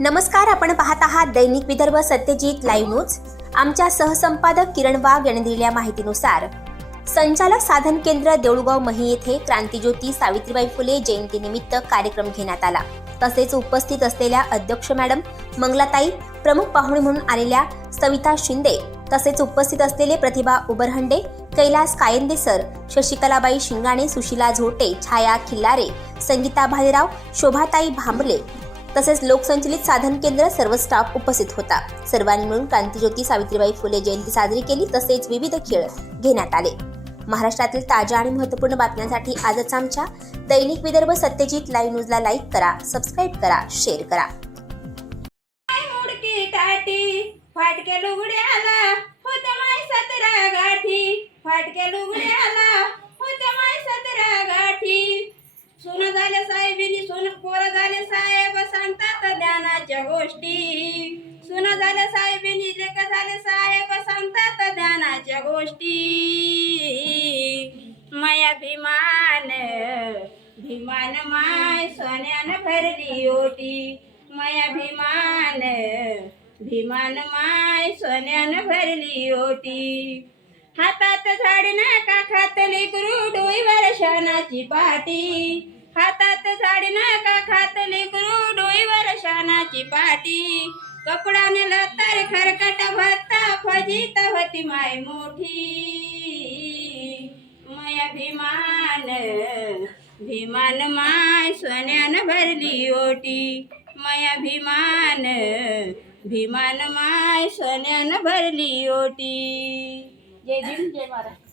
नमस्कार आपण पाहत आहात दैनिक विदर्भ सत्यजित लाईव्ह न्यूज आमच्या सहसंपादक किरण वाघ यांनी दिलेल्या माहितीनुसार संचालक साधन केंद्र देऊळगाव मही येथे क्रांतीज्योती सावित्रीबाई फुले जयंतीनिमित्त कार्यक्रम घेण्यात आला. तसेच उपस्थित असलेल्या अध्यक्ष मॅडम मंगलाताई प्रमुख पाहुणे म्हणून आलेल्या सविता शिंदे तसेच उपस्थित असलेले प्रतिभा उबरहंडे कैलास कायंदे सर शशिकलाबाई शिंगाणे सुशीला झोटे छाया खिल्लारे संगीता भालेराव शोभाताई भांबले तसेच लोकसंचलित साधन केंद्र सर्व स्टाफ उपस्थित होता. सर्वांनी मिळून क्रांतीज्योती सावित्रीबाई फुले जयंती साजरी केली तसेच विविध खेळ घेण्यात आले. महाराष्ट्रातील ताज्या आणि महत्त्वपूर्ण बातम्यांसाठी आजच आमच्या दैनिक विदर्भ सत्यजित लाईव्ह न्यूजला लाईक करा सबस्क्राईब करा शेअर करा. ज्ञानाच्या गोष्टी. सुन झालं साहेबिनी लेख झाले साहेब सांगतात ज्ञानाच्या गोष्टी. माया भीमान भीमान माय सोन्यानं भरली ओटी. माया भीमान भीमान माय सोन्यानं भरली ओटी. हातात झाडी ना का खातली गुरु डोईवर शानाची पाटी. हातात झाडी ना का खातली पानाची डोईवर शानाची पाटी. कपडाने लतर खरकट भत्ता फजित होती माय मोठी. माया भीमान भीमान माय सोन्यान भरली ओटी. माया भीमान भीमान माय सोन्यान भरली ओटी. जय भीम जय महाराज.